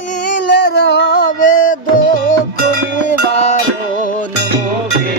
নইলে রবে দুঃখ নিবারণ মুখে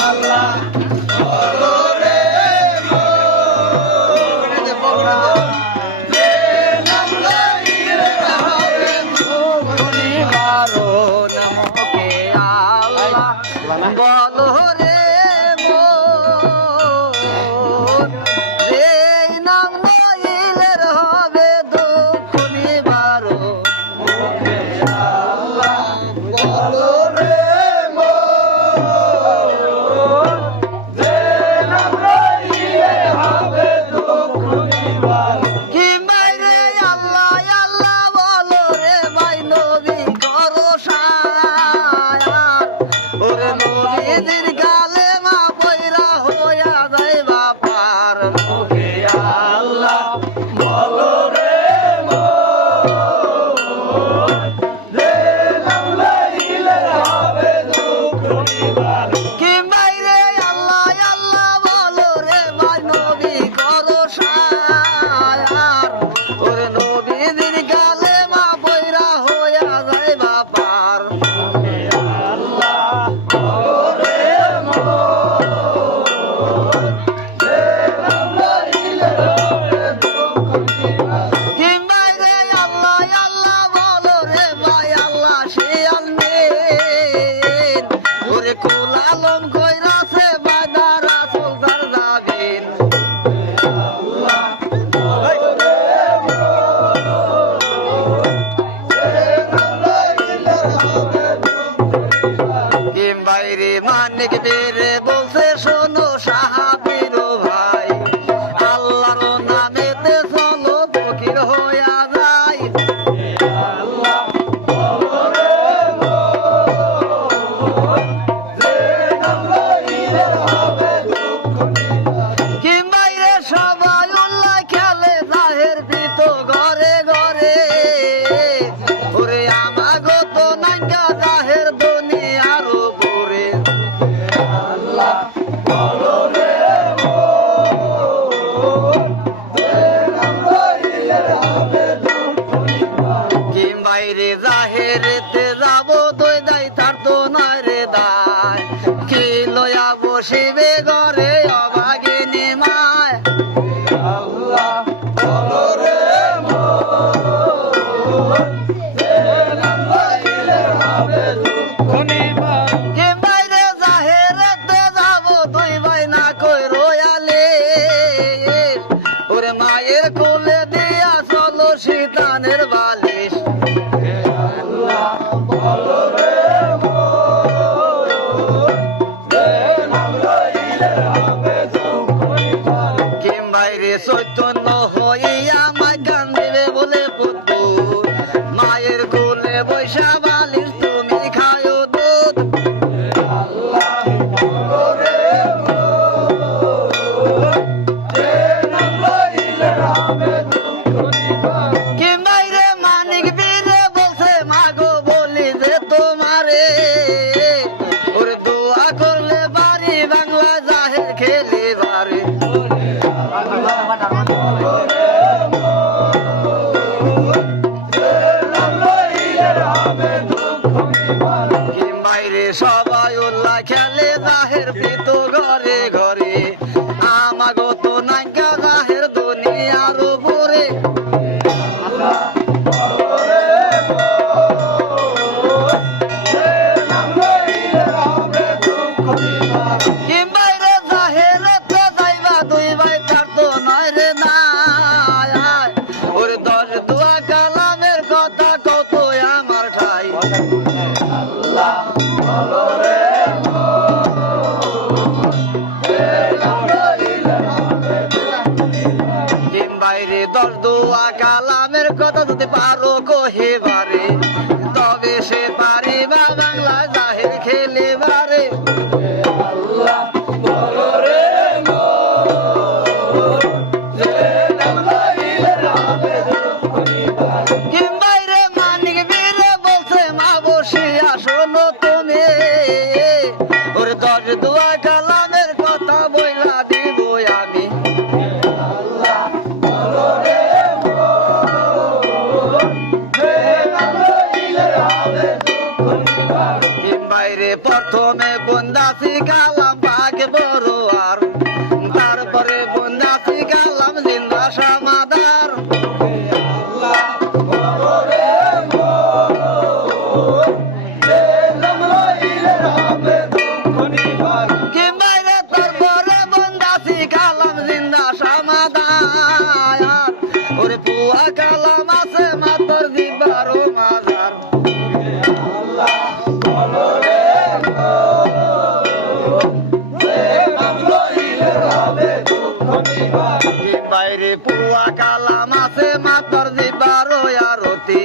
আল্লাহ বলো রে যে নাম লইলে রবে দুঃখ নিবারণ মুখে আল্লাহ বলো রে মানিক বেরে বলছে শোনো সাহাবীর ভাই আল্লাহর নামেতে চলো ফকির হইয়া যায় আল্লাহ বলো রে যে নাম লইলে হবে দুঃখ নিবারণ কিংবাইরে সবাই উল্লাহ খেলে জাহের ভিত ঘরে ঘরে ওরে আমাগো তো নাঙ্গা জাহের দুনিয়ার উপরে কিংবাইরে জাহেরেতে যাবো দই দাই তার তো নয় রে দায় কি লয়া বসিবে ঘরে অভাগিনী মায় আল্লাহ বলো রে কিংবাইরে জাহেরেতে যাবো দুই ভাই না কই রয়ালে ওরে মায়ের কোলে দিয়া চলো শীতানের বালিশ কিংবাইরে চৈতন্য হইয়া মাই গান দিবে বলে পুত্র মায়ের কোলে বৈশা বালিশ তুমি খায়ো দুধ কিংবাইরে মানিক বীরে বলছে মাগো বলি যে তোমারে ওরে দোয়া করলে বাড়ি বাংলা জাহের খেলে বারে কিংবাইরে সবাই উল্লাহ খেলে জাহের ভিত ঘরে ঘরে আমাগো তো নাঙ্গা জাহের দুনিয়ার উপরে কিংবাইরে জাহেরেতে যাইবা দুই ভাই তার তো নয় রে নাই ওরে 10 দোয়া কালামের কথা কত আমার ঠাই আল্লাহ বলো রে কিংবাইরে 10 দোয়া কালামের কথা যদি পারো কহিবারে তবে সে পারিবা বাংলা জাহের খেলে বারে আল্লাহ বলো রে কিংবাইরে মানিক বীরে বলছে মা বসিয়া শোনো তুমি ওরে 10 দোয়া কালামের কথা বইলা দিব আমি আল্লাহ বলো রে প্রথমে বন্দাসি কালাম পাক বড় আর তারপরে বন্দাসি কালাম জিন্দা সমাদার কি বাইরে তারপরে বন্দাসি কালাম জিন্দা সমাদার ওরে পুয়া কালাম আছে মাতর দিবারো মাজার বাইরে পুয়া কালাম আছে মাতর দিবারো আরতি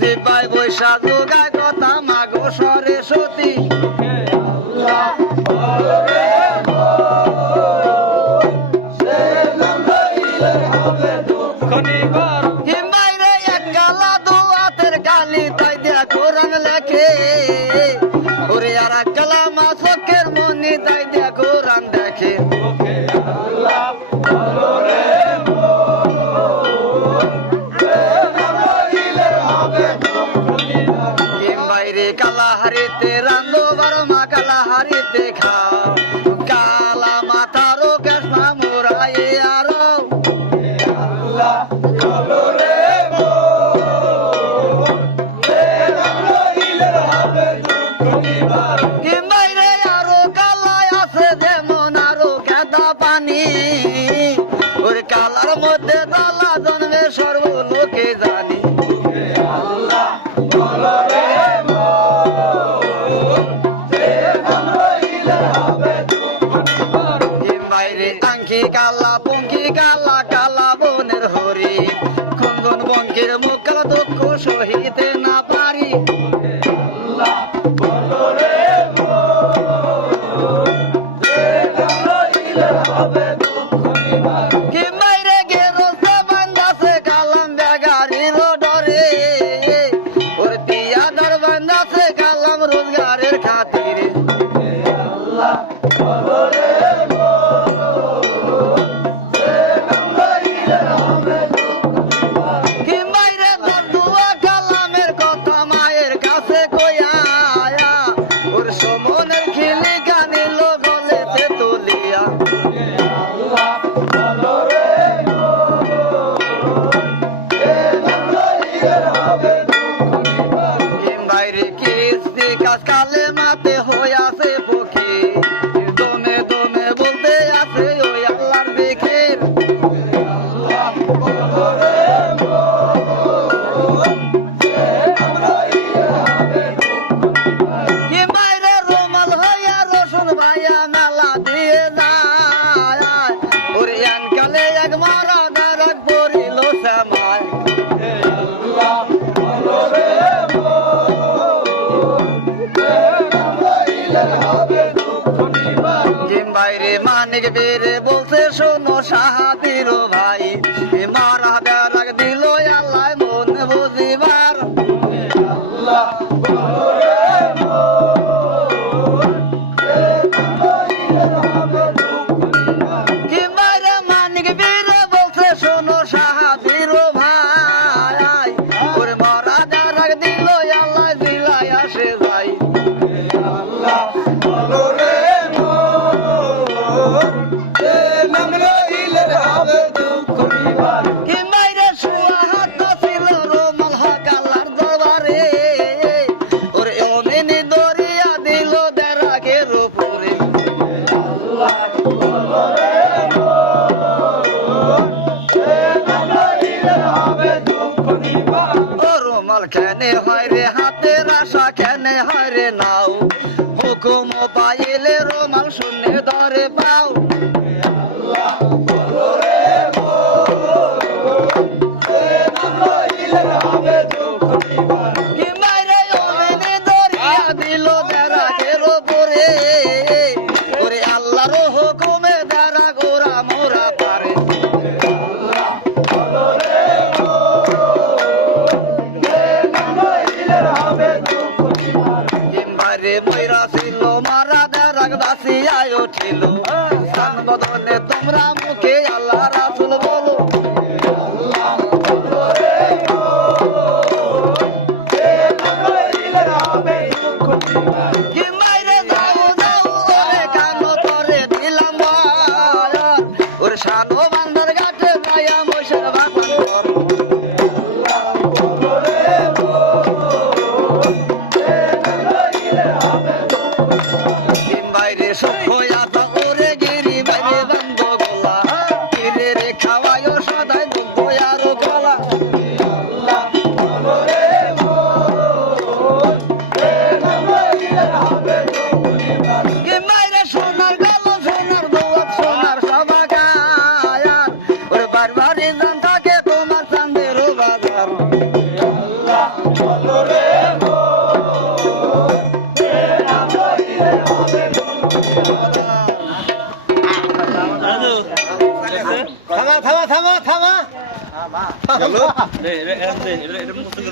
দিবাই বৈশা যোগায় কথা মাগো সরস্বতী বাইরে এক গালা দুয়াতের গালি তাই দিয়া কোরআন লেখে ওরে আর এক কালামা চোখের মনি তাই দিয়া কোরআন দেখে বাইরে কালা হারিতে রান্ধো বারমা কালা হারিতে খাও কালা মাথারও কেসমা মুরাই আরো বাইরে আরো কালাই আছে যেমন আরো কেদা পানি ওর কালার মধ্যে দালা জন্মে সর্বলোকে জানি বাইরে আঙ্কি কালা পঙ্কি কালা কালা বনের হরি কুন্দন বঙ্কির মুখাল দুঃখ সহিতে না পারি কি বাইরে গেরোসে বান্দাসে কালাম বেগারির ডরে ওর তিয়াদার বান্দাসে কালাম রোজগারের খাতিরে কি বাইরে দর্দুয়া কালামের কথা মায়ের কাছে কইয়া ওর সমনের খিলি গানিল গলেতে তুলিয়া বাইরে কিস্তি কাজ কালে মাতে হইয়াছে পক্ষী দমে দমে বলতে আছে ওই আল্লাহর দিকের কি বাইরে রোমাল হইয়া রসুন ভাইয়া মেলা দিয়ে যায় ওরে আনকালে এক মারা দারাক পড়িল শ্যামায় বাইরে মানিক বেড়ে বলছে শোনো সাহাবীর ভাই মারা বেড়াক দিল আল্লাহ মন বুঝিবার কি বাইরে মানিক বেড়ে বলছে শোনো সাহাবীর ভাই ওরে মারা বেড়াক দিল আল্লাহ দিলাই আসে যাই কি বাইরে শুয়া হাত ছিল রোমাল হকালার দরবারে ওরে অমিনি দরিয়া দিল দেরাগের উপরে ও রোমাল কেনে হয় রে হাতের আশা কেনে হয় রে নাও হুকুম পাইলে রোমাল শূন্য ধরে পাও কি বাইরে অমিনি দরিয়া দিল দেরাগের উপরে ওরে আল্লাহর হুকুমে দেরা গোরা মোরা পারে বাইরে ময়রা ছিল মারা দেরাগ বাসিয়া উঠিল সান বদনে তোমরা মুখে আল্লাহ রাসূল বলো কি থামা থামা থামা থামা গেল রে রে রে রে মুখ করে